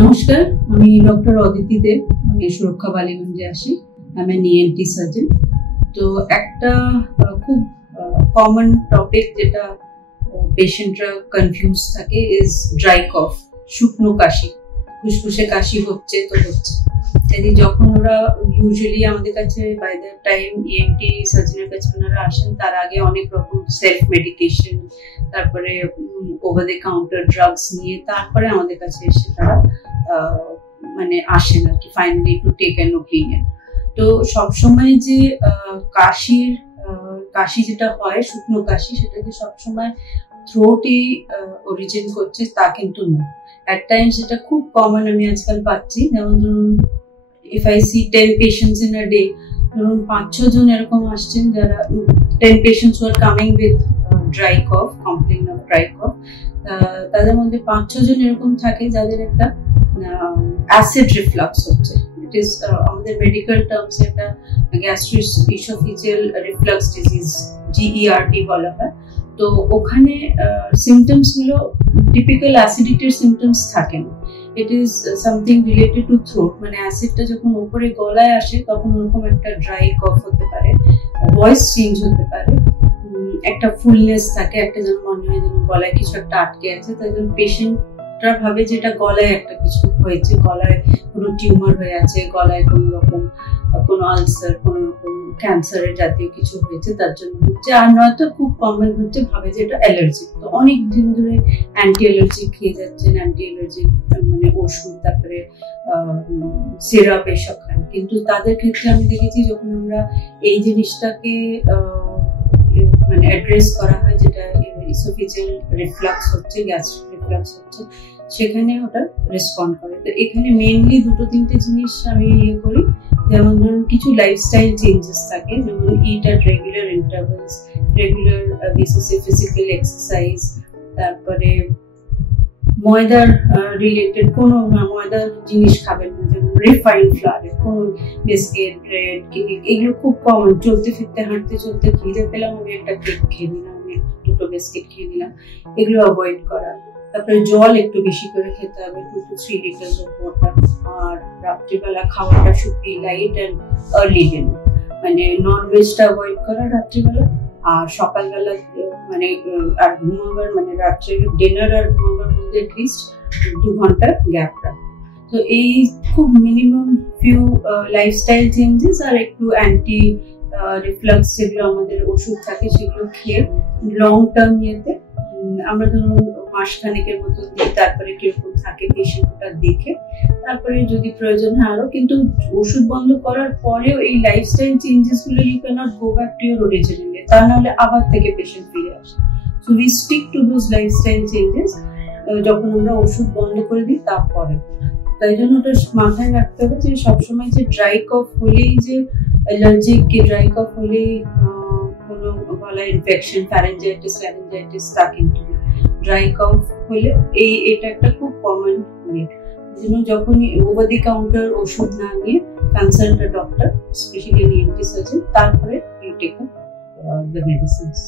নমস্কার, আমি ডক্টর অদিতি দেব। আমি সুরক্ষা বালিগঞ্জে আসি। আমি ENT সার্জন। তো একটা খুব কমন টপিক যেটা পেশেন্টরা কনফিউজ থাকে ইজ ড্রাই কফ, শুকনো কাশি। ফুসফুসে কাশি হচ্ছে তো হচ্ছে। যখন ওরা ইউজুয়ালি আমাদের কাছে বাই দ্য টাইম ENT সার্জনের কাছে ওনারা আসেন, তার আগে অনেক রকম সেলফ মেডিকেশন, তারপরে ওভার দ্য কাউন্টার ড্রাগস নিয়ে তারপরে আমাদের কাছে এসে তারা মানে আসেন আর কি, finally to take an opinion. তো সবসময় যে কাশি যেটা হয়, শুকনো কাশি, সেটা যে সবসময় থ্রোটই অরিজিন করছে তা কিন্তু না। অ্যাট টাইমস যেটা খুব কমন আমি আজকাল পাচ্ছি, যেমন ধরুন if I see 10 patients in a day, ধরুন 5-6 জন এরকম আসছেন যারা 10 patients who are coming with dry cough, complaint of dry cough, তাদের মধ্যে 5-6 জন এরকম থাকে যাদের একটা অ্যাসিড রিফ্লাক্স হচ্ছে। ইট ইজ আমাদের মেডিকেল টার্মস এটা গ্যাস্ট্রোইসোফেজিয়াল রিফ্লাক্স ডিজিজ, GERD বলা হয়। তো ওখানে সিমটমস গুলো টিপিক্যাল অ্যাসিডিটির সিমটমস থাকে না। It is something related to throat, মানে অ্যাসিডটা যখন উপরে গলায় আসে তখন ওরকম একটা ড্রাই কফ হতে পারে, ভয়েস চেঞ্জ হতে পারে, একটা ফুলনেস থাকে, একটা যেন মনে হয় যেন গলায় কিছু একটা আটকে আছে। তাই জন্য পেশেন্টরা ভাবে যেটা গলায় একটা কিছু হয়েছে, গলায় কোনো টিউমার হয়ে আছে, গলায় কোনো রকম কোনো আলসার, কোনো রকম ক্যান্সারের জাতীয় কিছু হয়েছে, তার জন্য হচ্ছে। আর নয়তো খুব কমন হচ্ছে ভাবে যে এটা অ্যালার্জি। তো অনেক দিন ধরে অ্যান্টি অ্যালার্জি খেয়ে যাচ্ছেন, অ্যান্টি অ্যালার্জি মানে ওষুধ, তারপরে সিরাপ এসব খান। কিন্তু তাদের ক্ষেত্রে আমি দেখেছি যখন আমরা এই জিনিসটাকে মানে অ্যাড্রেস করা হয়, যেটা ইসোফেজিয়াল রিফ্লাক্স হচ্ছে, গ্যাস্ট্রিক রিফ্লাক্স হচ্ছে, সেখানে ওটা রেসপন্ড করে। তো এখানে মেইনলি 2-3টে জিনিস আমি করি। যেমন ধরুন কিছু লাইফস্টাইল চেঞ্জেস থাকে, যেমন ইট অ্যাট রেগুলার ইন্টারভ্যালস, রেগুলার বেসিসে ফিজিক্যাল এক্সারসাইজ, তারপরে ময়দার রিলেটেড কোনো ময়দার জিনিস খাবেন না, যেমন রিফাইন্ড ফ্লাওয়ারের কোনো বিস্কিট, ব্রেড, কেক, এগুলো খুব কমন। চলতে ফিরতে, হাঁটতে চলতে খিদে পেলাম, আমি একটা কেক খেয়ে নিলাম, আমি 2টো বিস্কিট খেয়ে নিলাম, এগুলো অ্যাভয়েড করা। তারপরে জল একটু বেশি করে খেতে হবে, 2 to 3 liters of water। আর রাত্রিবেলা খাওয়াটা should be light and early dinner, মানে নন ভেজটা অ্যাভয়েড করা রাত্রিবেলা। আর সকালবেলা মানে আর ঘুমাবার, মানে রাত্রে ডিনার আর ঘুমাবার মধ্যে অ্যাটলিস্ট 2 ঘন্টা গ্যাপ রাখা। তো এই খুব মিনিমাম ফিউ লাইফস্টাইল চেঞ্জেস আর একটু অ্যান্টি রিফ্লাক্স যেগুলো আমাদের ওষুধ থাকে সেগুলো খেয়ে লং টার্ম ইয়েতে আমরা ধরুন মাসখানেকের মতো দিই, তারপরে কিরকম থাকে পেশেন্টটা দেখে তারপরে যদি প্রয়োজন হয় আরো। কিন্তু ওষুধ বন্ধ করার পরেও এই লাইফস্টাইল চেঞ্জেস গুলো you can't go back to your original, তা নাহলে আবার থেকে পেশেন্ট ফিরে আসে। So we stick to those lifestyle changes যখন আমরা ওষুধ বন্ধ করে দিই তারপরে। তাই জন্য ওটা মাথায় রাখতে হবে যে সবসময় যে ড্রাই কফ হলেই যে অ্যালার্জিক, ড্রাই কফ হলেই কোনো গলায় ইনফেকশন, ফ্যারেঞ্জাইটিস, ল্যারিঞ্জাইটিস, তা কিন্তু ড্রাই কফ হলে এটা একটা খুব কমন ইয়ে। জন্য যখনই ওভার দি কাউন্টার ওষুধ না নিয়ে consult a doctor, specially ENT surgeon, তারপরে you take up the medicines.